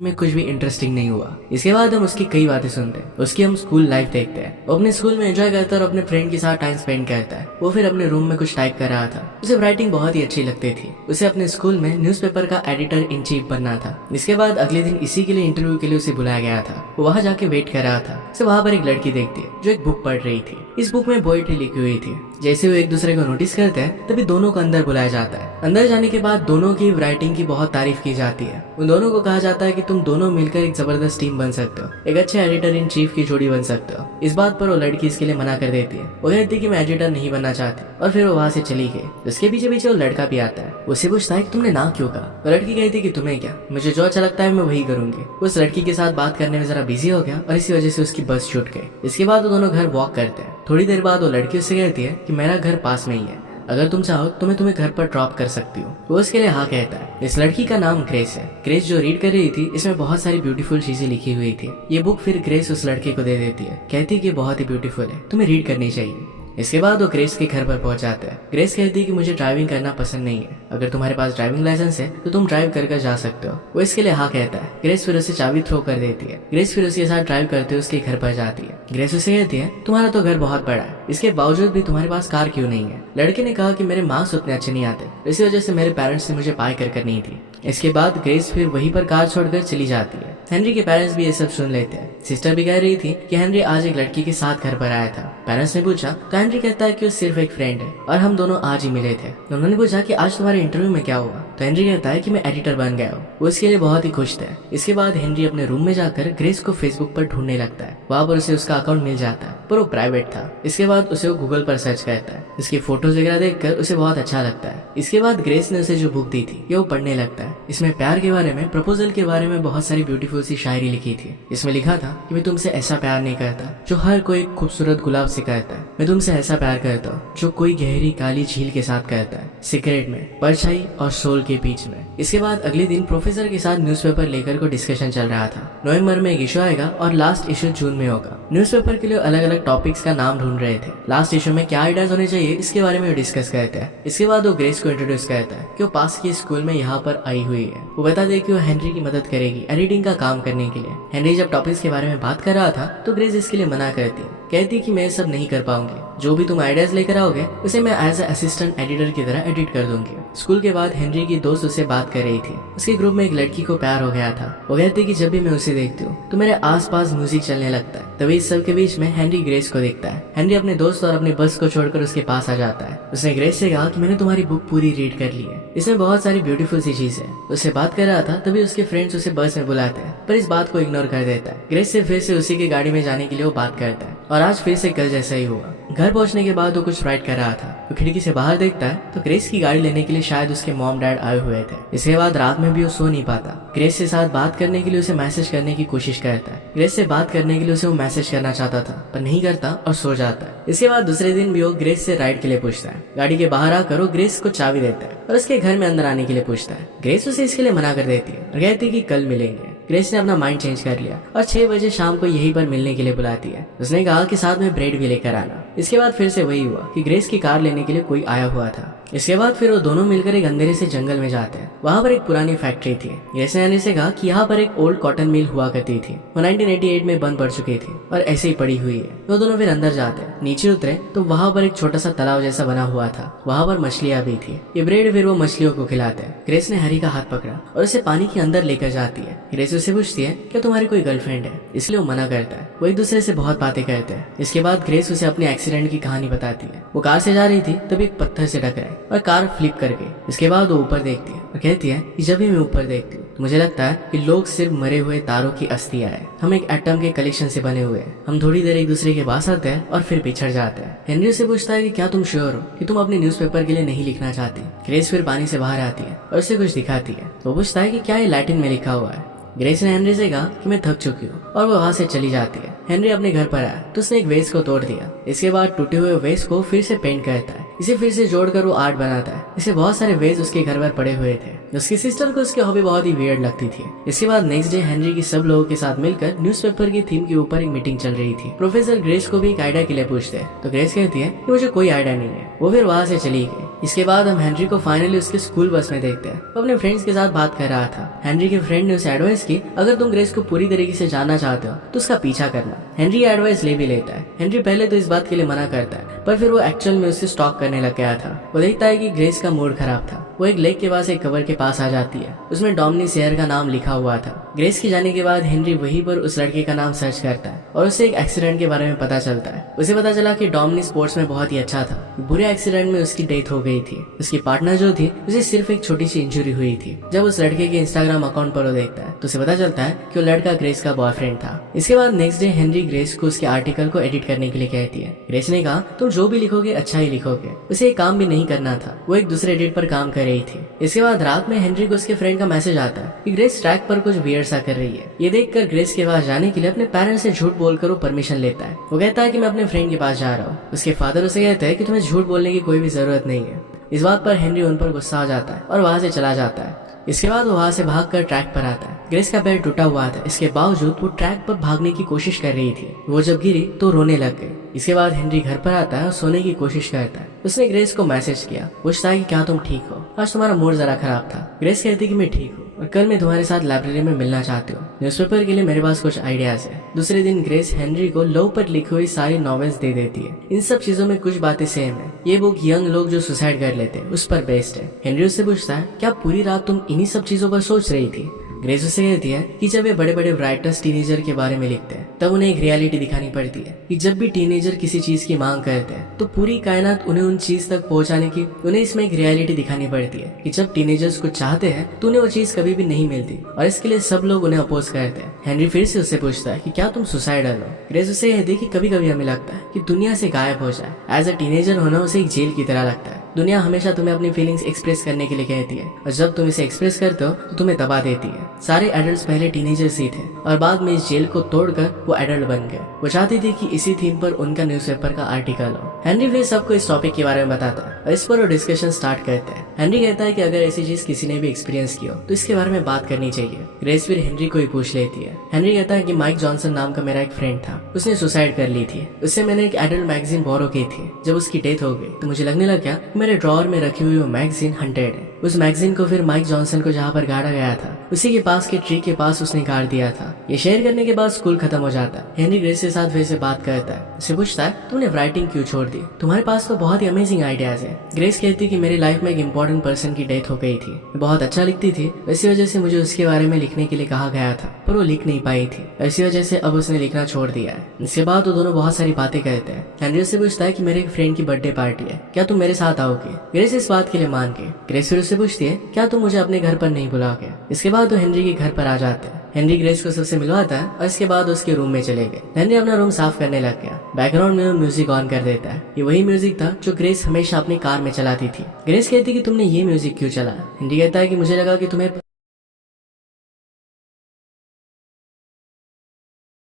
में कुछ भी इंटरेस्टिंग नहीं हुआ। इसके बाद हम उसकी कई बातें सुनते हैं। उसकी हम स्कूल लाइफ देखते हैं। वो अपने स्कूल में एंजॉय करता है और अपने फ्रेंड के साथ टाइम स्पेंड करता है। वो फिर अपने रूम में कुछ टाइप कर रहा था। उसे राइटिंग बहुत ही अच्छी लगती थी। उसे अपने स्कूल में न्यूज़पेपर का एडिटर इन चीफ बनना था। इसके बाद अगले दिन इसी के लिए इंटरव्यू के लिए उसे बुलाया गया था। वो वहाँ जाके वेट कर रहा था। उसे वहाँ पर एक लड़की देखती है जो एक बुक पढ़ रही थी। इस बुक में पोएट्री लिखी हुई थी। जैसे वो एक दूसरे को नोटिस करते हैं तभी दोनों को अंदर बुलाया जाता है। अंदर जाने के बाद दोनों की राइटिंग की बहुत तारीफ की जाती है। उन दोनों को कहा जाता है कि तुम दोनों मिलकर एक जबरदस्त टीम बन सकते हो, एक अच्छे एडिटर इन चीफ की जोड़ी बन सकते हो। इस बात पर वो लड़की इसके लिए मना कर देती है। वो कहती है कि मैं एडिटर नहीं बनना चाहती और फिर वो वहाँ से चली गई। उसके पीछे पीछे वो लड़का भी आता है। उससे पूछता है कि तुमने ना क्यों कहा। वो लड़की कहती है कि तुम्हें क्या, मुझे जो अच्छा लगता है मैं वही करूंगी। उस लड़की के साथ बात करने में जरा बिजी हो गया और इसी वजह से उसकी बस छूट गई। इसके बाद वो दोनों घर वॉक करते हैं। थोड़ी देर बाद वो लड़की उससे कहती है कि मेरा घर पास में ही है, अगर तुम चाहो तो मैं तुम्हें घर पर ड्रॉप कर सकती हूँ। वो उसके लिए हाँ कहता है। इस लड़की का नाम ग्रेस है। ग्रेस जो रीड कर रही थी इसमें बहुत सारी ब्यूटीफुल चीजें लिखी हुई थी। ये बुक फिर ग्रेस उस लड़के को दे देती है। कहती है कि बहुत ही ब्यूटीफुल है, तुम्हें रीड करनी चाहिए। इसके बाद वो ग्रेस के घर पर पहुंच जाता है। ग्रेस कहती है कि मुझे ड्राइविंग करना पसंद नहीं है, अगर तुम्हारे पास ड्राइविंग लाइसेंस है तो तुम ड्राइव कर जा सकते हो। वो इसके लिए हाँ कहता है। ग्रेस फिर उसे चाबी थ्रो कर देती है। ग्रेस फिर उसके साथ ड्राइव करते हुए उसके घर पर जाती है। ग्रेस उसे कहती है तुम्हारा तो घर बहुत बड़ा है, इसके बावजूद भी तुम्हारे पास कार क्यों नहीं है। लड़के ने कहा कि मेरे मार्क्स उतने अच्छे नहीं आते, इसी वजह से मेरे पेरेंट्स ने मुझे पाई कर नहीं थी। इसके बाद ग्रेस फिर वहीं पर कार छोड़कर चली जाती है। हेनरी के पेरेंट्स भी ये सब सुन लेते हैं। सिस्टर भी कह रही थी कि हेनरी आज एक लड़की के साथ घर पर आया था। पेरेंट्स ने पूछा तो हेनरी कहता है कि वो सिर्फ एक फ्रेंड है और हम दोनों आज ही मिले थे। उन्होंने पूछा कि आज तुम्हारे इंटरव्यू में क्या हुआ, तो हेनरी कहता है कि मैं एडिटर बन गया हूँ। वो इसके लिए बहुत ही खुश थे। इसके बाद हेनरी अपने रूम में जाकर ग्रेस को फेसबुक पर ढूंढने लगता है। वहाँ पर उसे उसका अकाउंट मिल जाता है पर वो प्राइवेट था। इसके बाद उसे वो गूगल पर सर्च करता है। इसकी फोटोज वगैरह देखकर उसे बहुत अच्छा लगता है। इसके बाद ग्रेस ने उसे जो बुक दी थी ये वो पढ़ने लगता है। इसमें प्यार के बारे में, प्रपोजल के बारे में बहुत सारी ब्यूटीफुल सी शायरी लिखी थी। इसमें लिखा था कि मैं तुमसे ऐसा प्यार नहीं करता जो हर कोई खूबसूरत गुलाब से करता है, मैं तुमसे ऐसा प्यार करता हूँ जो कोई गहरी काली झील के साथ करता है, सिगरेट में, परछाई और सोल के बीच में। इसके बाद अगले दिन प्रोफेसर के साथ न्यूज़पेपर लेकर को डिस्कशन चल रहा था। नवंबर में एक इशू आएगा और लास्ट इशू जून में होगा। न्यूज़पेपर के लिए अलग अलग टॉपिक्स का नाम ढूंढ रहे थे। लास्ट इशू में क्या आइडियाज होने चाहिए इसके बारे में डिस्कस करते हैं। इसके बाद वो ग्रेस को इंट्रोड्यूस करता है कि वो पास की स्कूल में यहाँ पर आई हुई है। वो बता दे कि वो हेनरी की मदद करेगी एडिटिंग का काम करने के लिए। हेनरी जब टॉपिक्स के बारे में बात कर रहा था तो ग्रेस इसके लिए मना करती है। कहती कि मैं सब नहीं कर पाऊंगी, जो भी तुम आइडियाज लेकर आओगे उसे मैं एज असिस्टेंट एडिटर की तरह एडिट कर दूंगी। स्कूल के बाद हेनरी की दोस्त उससे बात कर रही थी। उसके ग्रुप में एक लड़की को प्यार हो गया था। वो कहती कि जब भी मैं उसे देखती हूँ तो मेरे आसपास म्यूजिक चलने लगता है। तभी इस सब के बीच में हेनरी ग्रेस को देखता है। हेनरी अपने दोस्त और अपनी बस को छोड़कर उसके पास आ जाता है। उसने ग्रेस से कहा कि मैंने तुम्हारी बुक पूरी रीड कर ली है, इसमें बहुत सारी ब्यूटीफुल सी चीज है। उससे बात कर रहा था तभी उसके फ्रेंड्स उसे बस में बुलाते हैं पर इस बात को इग्नोर कर देता है। ग्रेस से फिर से उसी की गाड़ी में जाने के लिए वो बात करता है और आज फिर से कल जैसा ही हुआ। घर पहुंचने के बाद वो कुछ राइट कर रहा था। वो खिड़की से बाहर देखता है तो ग्रेस की गाड़ी लेने के लिए शायद उसके मॉम डैड आए हुए थे। इसके बाद रात में भी वो सो नहीं पाता। ग्रेस से साथ बात करने के लिए उसे मैसेज करने की कोशिश करता है। ग्रेस से बात करने के लिए उसे वो मैसेज करना चाहता था पर नहीं करता और सो जाता है। इसके बाद दूसरे दिन भी वो ग्रेस से राइड के लिए पूछता है। गाड़ी के बाहर आकर वो ग्रेस को चाबी देता है और उसके घर में अंदर आने के लिए पूछता है। ग्रेस उसे इसके लिए मना कर देती है और कहती है कि कल मिलेंगे। ग्रेस ने अपना माइंड चेंज कर लिया और 6 बजे शाम को यहीं पर मिलने के लिए बुलाती है। उसने कहा कि साथ में ब्रेड भी लेकर आना। इसके बाद फिर से वही हुआ कि ग्रेस की कार लेने के लिए कोई आया हुआ था। इसके बाद फिर वो दोनों मिलकर एक अंधेरे से जंगल में जाते हैं। वहाँ पर एक पुरानी फैक्ट्री थी। ग्रेस ने हेनरी से कहा कि यहाँ पर एक ओल्ड कॉटन मिल हुआ करती थी। वो 1988 में बंद पड़ चुकी थी और ऐसे ही पड़ी हुई है। वो दोनों फिर अंदर जाते हैं। नीचे उतरे तो वहाँ पर एक छोटा सा तालाब जैसा बना हुआ था। वहाँ पर मछलियाँ भी थी। ये ब्रेड फिर वो मछलियों को खिलाते हैं। ग्रेस ने हैरी का हाथ पकड़ा और उसे पानी के अंदर लेकर जाती है। ग्रेस उससे पूछती है क्या तुम्हारी कोई गर्लफ्रेंड है, इसलिए वो मना करता है। वो एक दूसरे से बहुत बातें करते हैं। इसके बाद ग्रेस उसे अपने एक्सीडेंट की कहानी बताती है। वो कार से जा रही थी तभी एक पत्थर से टकराई और कार फ्लिप कर गई। इसके बाद वो ऊपर देखती है और कहती है कि जब भी मैं ऊपर देखती हूँ तो मुझे लगता है कि लोग सिर्फ मरे हुए तारों की अस्थियां हैं। हम एक एटम के कलेक्शन से बने हुए हैं। हम थोड़ी देर एक दूसरे के पास आते हैं और फिर पिछड़ जाते हैं। हेनरी से पूछता है कि क्या तुम श्योर हो कि तुम अपने न्यूज़पेपर के लिए नहीं लिखना चाहती। ग्रेस फिर पानी से बाहर आती है और उसे कुछ दिखाती है। वो पूछता है कि क्या ये लैटिन में लिखा हुआ है। ग्रेस ने हेनरी से कहा कि मैं थक चुकी हूँ और वो वहाँ से चली जाती है। हेनरी अपने घर पर आया तो उसने एक वेस को तोड़ दिया। इसके बाद टूटे हुए वेस को फिर से पेंट करता है। इसे फिर से जोड़कर वो आर्ट बनाता है। इसे बहुत सारे वेस उसके घर पर पड़े हुए थे। उसकी सिस्टर को उसकी हॉबी बहुत ही वियर्ड लगती थी। इसके बाद नेक्स्ट डे हेनरी की सब लोगों के साथ मिलकर न्यूज़पेपर की थीम के ऊपर एक मीटिंग चल रही थी। प्रोफेसर ग्रेस को भी एक आइडिया के लिए पूछते हैं तो ग्रेस कहती है कि मुझे कोई आइडिया नहीं है। वो फिर वहां से चली गई। इसके बाद हम हेनरी को फाइनली उसके स्कूल बस में देखते हैं। वो अपने फ्रेंड्स के साथ बात कर रहा था। हेनरी के फ्रेंड ने उसे एडवाइस की, अगर तुम ग्रेस को पूरी तरीके से जानना चाहते हो तो उसका पीछा करना। हेनरी एडवाइस ले भी लेता है। हेनरी पहले तो इस बात के लिए मना करता है, पर फिर वो एक्चुअल में उससे स्टॉक करने लग गया था। वो देखता है कि ग्रेस का मूड खराब था। वो एक लेक के पास एक कवर के पास आ जाती है। उसमें डोमिनी शेयर का नाम लिखा हुआ था। ग्रेस के जाने के बाद हेनरी वहीं पर उस लड़के का नाम सर्च करता है और उसे एक एक्सीडेंट के बारे में पता चलता है। उसे पता चला कि डोमिनी स्पोर्ट्स में बहुत ही अच्छा था। बुरे एक्सीडेंट में उसकी डेथ हो गई थी। उसकी पार्टनर जो थी उसे सिर्फ एक छोटी सी इंजरी हुई थी। जब उस लड़के के इंस्टाग्राम अकाउंट पर वो देखता है तो उसे पता चलता है कि वो लड़का ग्रेस का बॉयफ्रेंड था। इसके बाद नेक्स्ट डे हेनरी ग्रेस को उसके आर्टिकल को एडिट करने के लिए कहती है। ग्रेस ने कहा तुम जो भी लिखोगे अच्छा ही लिखोगे। उसे एक काम भी नहीं करना था। वो एक दूसरे एडिट पर काम कर रही थी। इसके बाद रात में हेनरी को उसके फ्रेंड का मैसेज आता है कि ग्रेस ट्रैक पर कुछ वियर्ड सा कर रही है। ये देखकर ग्रेस के पास जाने के लिए अपने पेरेंट्स से झूठ बोलकर वो परमिशन लेता है। वो कहता है कि मैं अपने फ्रेंड के पास जा रहा हूँ। उसके फादर उसे कहते हैं कि तुम्हें झूठ बोलने की कोई भी जरूरत नहीं है। इस बात पर हेनरी उन पर गुस्सा आ जाता है और वहां से चला जाता है। इसके बाद वो वहां से भागकर ट्रैक पर आता है। ग्रेस का पैर टूटा हुआ था। इसके बावजूद वो ट्रैक पर भागने की कोशिश कर रही थी। वो जब गिरी तो रोने लग गई। इसके बाद हेनरी घर पर आता है और सोने की कोशिश करता है। उसने ग्रेस को मैसेज किया, पूछता है कि क्या तुम ठीक हो, आज तुम्हारा मूड जरा खराब था। ग्रेस कहती है कि मैं ठीक हूँ और कल मैं तुम्हारे साथ लाइब्रेरी में मिलना चाहती हूँ। न्यूज़पेपर के लिए मेरे पास कुछ आइडियाज है। दूसरे दिन ग्रेस हेनरी को लव पर लिखी हुई सारी नॉवेल्स दे देती है। इन सब चीजों में कुछ बातें सेम है। ये बुक यंग लोग जो सुसाइड कर लेते हैं उस पर बेस्ड है। हेनरी उससे पूछता है क्या पूरी रात तुम इन्हीं सब चीजों पर सोच रही थी। ग्रेस उससे कहती है कि जब ये बड़े बड़े राइटर्स टीनेजर के बारे में लिखते हैं तब उन्हें एक रियलिटी दिखानी पड़ती है कि जब भी टीनेजर किसी चीज की मांग करते हैं तो पूरी कायनात उन्हें उन चीज तक पहुंचाने की उन्हें इसमें एक रियलिटी दिखानी पड़ती है कि जब टीनेजर्स कुछ चाहते हैं तो उन्हें वो चीज कभी भी नहीं मिलती और इसके लिए सब लोग उन्हें अपोज करते हैं। हेनरी फिर से उससे पूछता है कि क्या तुम सुसाइडल हो। ग्रेस उससे कहती है कि कभी कभी हमें लगता है कि दुनिया से गायब हो जाए। एज अ टीनेजर होना उसे एक जेल की तरह लगता है। दुनिया हमेशा तुम्हें अपनी फीलिंग्स एक्सप्रेस करने के लिए कहती है और जब तुम इसे एक्सप्रेस करते हो तो तुम्हें दबा देती है। सारे एडल्ट्स पहले टीनेजर्स ही थे और बाद में इस जेल को तोड़कर वो एडल्ट बन गए। वो चाहती थी कि इसी थीम पर उनका न्यूज़पेपर का आर्टिकल हो। हेनरी फिर सबको इस टॉपिक के बारे में बताता है और इस पर वो डिस्कशन स्टार्ट करते हैं। हेनरी कहता है कि अगर ऐसी चीज किसी ने भी एक्सपीरियंस की हो तो इसके बारे में बात करनी चाहिए। ग्रेस फिर हेनरी को ही पूछ लेती है। हेनरी कहता है कि माइक जॉनसन नाम का मेरा एक फ्रेंड था, उसने सुसाइड कर ली थी। उससे मैंने एक एडल्ट मैगजीन बोरो की थी। जब उसकी डेथ हो गई तो मुझे लगने लग गया मेरे ड्रॉअर में रखी हुई वो मैगजीन हंटेड है। उस मैगजीन को फिर माइक जॉनसन को जहाँ पर गाड़ा गया था उसी के पास के ट्री के पास उसने गाड़ दिया था। ये शेयर करने के बाद स्कूल खत्म हो जाता है। हेनरी ग्रेस के साथ फिर से बात करता है। उससे पूछता है तुमने राइटिंग क्यों छोड़ दी, तुम्हारे पास तो बहुत ही अमेजिंग आइडियाज है। ग्रेस कहती है कि मेरी लाइफ में एक इम्पोर्टेंट पर्सन की डेथ हो गई थी। मैं बहुत अच्छा लिखती थी, इसी वजह से मुझे उसके बारे में लिखने के लिए कहा गया था पर वो लिख नहीं पाई थी। इसी वजह से अब उसने लिखना छोड़ दिया है। इसके बाद वो दोनों बहुत सारी बातें करते हैं। हेनरी से पूछता है कि मेरे एक फ्रेंड की बर्थडे पार्टी है, क्या तुम मेरे साथ आओगे। ग्रेस इस बात के लिए मान गई। ग्रेस फिर उससे पूछती है क्या तुम मुझे अपने घर पर नहीं बुलाओगे। इसके बाद वो हेनरी के घर पर आ जाते हैं। हेनरी ग्रेस को सबसे मिलवाता है और इसके बाद उसके रूम में चले गए। हेनरी अपना रूम साफ करने लग गया। बैकग्राउंड में वो म्यूजिक ऑन कर देता है। ये वही म्यूजिक था जो ग्रेस हमेशा अपनी कार में चलाती थी। ग्रेस कहती कि तुमने ये म्यूजिक क्यों चला। हेनरी कहता है कि मुझे लगा कि तुम्हें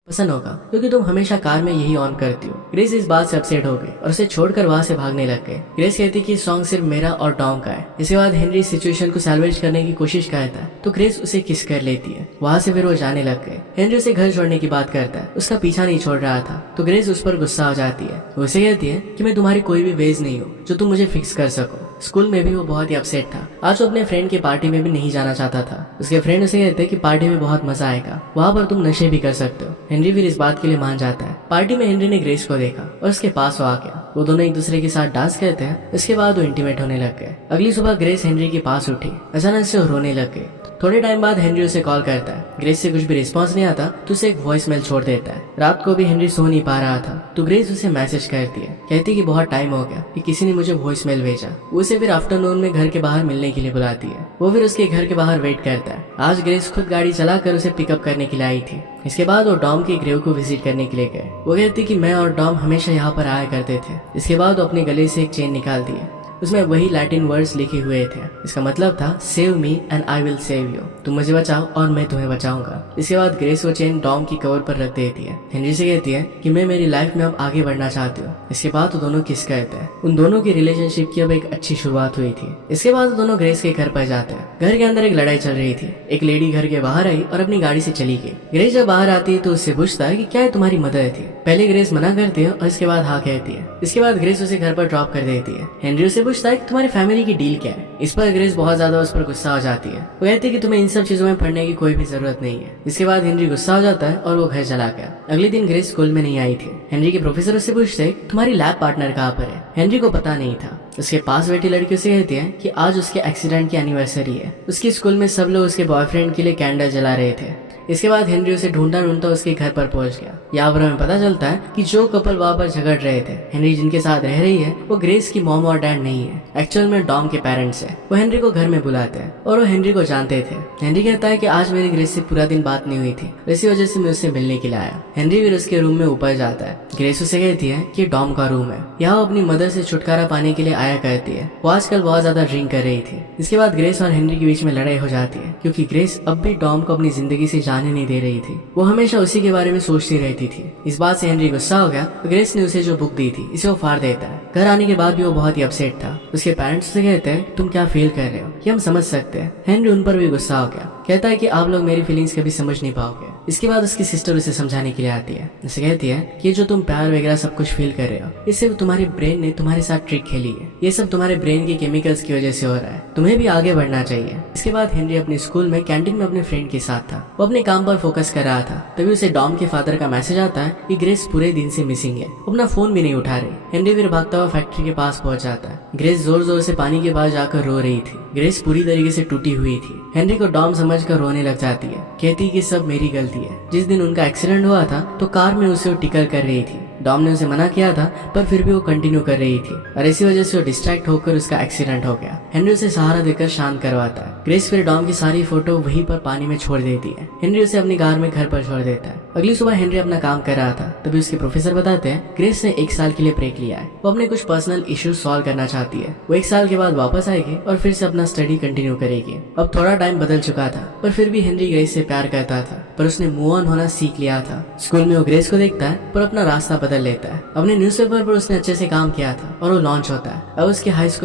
पसंद होगा क्योंकि तुम हमेशा कार में यही ऑन करती हो। ग्रेस इस बात से अपसेट हो गई और उसे छोड़कर वहां से भागने लग गए। ग्रेस कहती कि सॉन्ग सिर्फ मेरा और टॉम का है। इसके बाद हेनरी सिचुएशन को सैल्वेज करने की कोशिश करता है तो ग्रेस उसे किस कर लेती है। वहां से फिर वो जाने लग गए। हेनरी उसे घर छोड़ने की बात करता है, उसका पीछा नहीं छोड़ रहा था तो ग्रेस उस पर गुस्सा हो जाती है। वो उसे कहती है कि मैं तुम्हारी कोई भी वेज नहीं हूँ जो तुम मुझे फिक्स कर सको। स्कूल में भी वो बहुत ही अपसेट था। आज वो अपने फ्रेंड की पार्टी में भी नहीं जाना चाहता था। उसके फ्रेंड उसे कहते हैं कि पार्टी में बहुत मजा आएगा, वहाँ पर तुम नशे भी कर सकते हो। हेनरी फिर इस बात के लिए मान जाता है। पार्टी में हेनरी ने ग्रेस को देखा और उसके पास वो आ गया। वो दोनों एक दूसरे के साथ डांस करते हैं। इसके बाद वो इंटीमेट होने लग गए। अगली सुबह ग्रेस हेनरी के पास उठी। अचानक से वो रोने लग गई। थोड़े टाइम बाद हेनरी उसे कॉल करता है। ग्रेस से कुछ भी रिस्पॉन्स नहीं आता तो उसे एक वॉइस मेल छोड़ देता है। रात को भी हेनरी सो नहीं पा रहा था तो ग्रेस उसे मैसेज करती है। कहती कि बहुत टाइम हो गया कि किसी ने मुझे वॉइस मेल भेजा। वो उसे फिर आफ्टरनून में घर के बाहर मिलने के लिए बुलाती है। वो फिर उसके घर के बाहर वेट करता है। आज ग्रेस खुद गाड़ी चलाकर उसे पिकअप करने के लिए आई थी। इसके बाद वो डॉम के ग्रेव को विजिट करने के लिए गए। वो कहती कि मैं और डॉम हमेशा यहाँ पर आया करते थे। इसके बाद वो अपने गले से एक चेन निकालती है। उसमें वही लैटिन वर्ड्स लिखे हुए थे। इसका मतलब था save me and I will save you, तुम मुझे बचाओ और मैं तुम्हें बचाऊंगा। इसके बाद ग्रेस वो चेन डॉम की कवर पर रख देती है। हेनरी से कहती है कि मैं मेरी लाइफ में अब आगे बढ़ना चाहती हूँ। इसके बाद वो दोनों किस करते हैं। उन दोनों की रिलेशनशिप की अब एक अच्छी शुरुआत हुई थी। इसके बाद वो दोनों ग्रेस के घर पर जाते हैं। घर के अंदर एक लड़ाई चल रही थी। एक लेडी घर के बाहर आई और अपनी गाड़ी से चली गई। ग्रेस जब बाहर आती है तो उससे पूछता है कि क्या है तुम्हारी मदर थी। पहले ग्रेस मना करती है और इसके बाद हाँ कहती है। इसके बाद ग्रेस उसे घर पर ड्रॉप कर देती है। हेनरी उसे पूछता है कि तुम्हारी फैमिली की डील क्या है। इस पर ग्रेस बहुत ज्यादा उस पर गुस्सा हो जाती है। वो कहती है कि तुम्हें इन सब चीजों में पढ़ने की कोई भी जरूरत नहीं है। इसके बाद हेनरी गुस्सा हो जाता है और वो घर चला गया। अगले दिन ग्रेस स्कूल में नहीं आई थी। हेनरी के प्रोफेसर उससे पूछते हैं तुम्हारी लैब पार्टनर कहाँ पर है। हेनरी को पता नहीं था। उसके पास बैठी लड़की उसे कहती है कि आज उसके एक्सीडेंट की एनिवर्सरी है। उसके स्कूल में सब लोग उसके बॉयफ्रेंड के लिए कैंडल जला रहे थे। इसके बाद हेनरी उसे ढूंढता ढूंढता उसके घर पर पहुंच गया। यहाँ पर हमें पता चलता है कि जो कपल वहाँ पर झगड़ रहे थे, हेनरी जिनके साथ रह रही है वो ग्रेस की मॉम और डैड नहीं है, एक्चुअल में डॉम के पेरेंट्स है। वो हेनरी को घर में बुलाते हैं और वो हेनरी को जानते थे। हेनरी कहता है कि आज मेरी ग्रेस से पूरा दिन बात नहीं हुई थी, इसी वजह से मैं उससे मिलने के लिए आया। हेनरी फिर उसके रूम में ऊपर जाता है। ग्रेस उसे कहती है कि डॉम का रूम है, यहाँ वो अपनी मदर से छुटकारा पाने के लिए आया करती है। वो आजकल बहुत ज्यादा ड्रिंक कर रही थी। इसके बाद ग्रेस और हेनरी के बीच में लड़ाई हो जाती है क्योंकि ग्रेस अब भी डॉम को अपनी जिंदगी से जाने नहीं दे रही थी। वो हमेशा उसी के बारे में सोचती रहती थी। इस बात से हेनरी गुस्सा हो गया। ग्रेस ने उसे जो बुक दी थी इसे वो फाड़ देता है। घर आने के बाद भी वो बहुत ही अपसेट था। उसके पेरेंट्स से कहते हैं तुम क्या फील कर रहे हो, ये हम समझ सकते हैं। हेनरी उन पर भी गुस्सा हो गया। कहता है कि आप लोग मेरी फीलिंग्स कभी समझ नहीं पाओगे। इसके बाद उसकी सिस्टर उसे समझाने के लिए आती है। उसे कहती है कि जो तुम प्यार वगैरह सब कुछ फील कर रहे हो, ये सिर्फ तुम्हारे ब्रेन ने तुम्हारे साथ ट्रिक खेली है। ये सब तुम्हारे ब्रेन के केमिकल्स की वजह से हो रहा है। तुम्हें भी आगे बढ़ना चाहिए। इसके बाद हेनरी अपने स्कूल में कैंटीन में अपने फ्रेंड के साथ था। वो अपने काम पर फोकस कर रहा था। तभी उसे डॉम के फादर का मैसेज आता है कि ग्रेस पूरे दिन से मिसिंग है। वो अपना फोन भी नहीं उठा रही। हेनरी फिर भागता हुआ फैक्ट्री के पास पहुंच जाता है। ग्रेस जोर जोर से पानी के पास जाकर रो रही थी। ग्रेस पूरी तरीके से टूटी हुई थी। हेनरी को डॉम समझकर रोने लग जाती है। कहती कि सब मेरी गलती है। जिस दिन उनका एक्सीडेंट हुआ था तो कार में उसे वो टिकल कर रही थी। डॉम ने उसे मना किया था पर फिर भी वो कंटिन्यू कर रही थी और इसी वजह से वो डिस्ट्रैक्ट होकर उसका एक्सीडेंट हो गया। हेनरी उसे सहारा देकर शांत करवाता है। ग्रेस फिर डॉम की सारी फोटो वहीं पर पानी में छोड़ देती है। हेनरी उसे अपनी कार में घर पर छोड़ देता है। अगली सुबह हेनरी अपना काम कर रहा था। तभी उसके प्रोफेसर बताते हैं ग्रेस ने 1 साल के लिए ब्रेक लिया है। वो अपने कुछ पर्सनल इश्यूज सॉल्व करना चाहती है। वो 1 साल के बाद वापस आएगी और फिर से अपना स्टडी कंटिन्यू करेगी। अब थोड़ा टाइम बदल चुका था पर फिर भी हेनरी ग्रेस से प्यार करता था, पर उसने मूव ऑन होना सीख लिया था। स्कूल में वो ग्रेस को देखता है पर अपना रास्ता बदल लेता है। अपने न्यूज़पेपर पर उसने अच्छे से काम किया था और वो लॉन्च होता है। अब उसके हाई स्कूल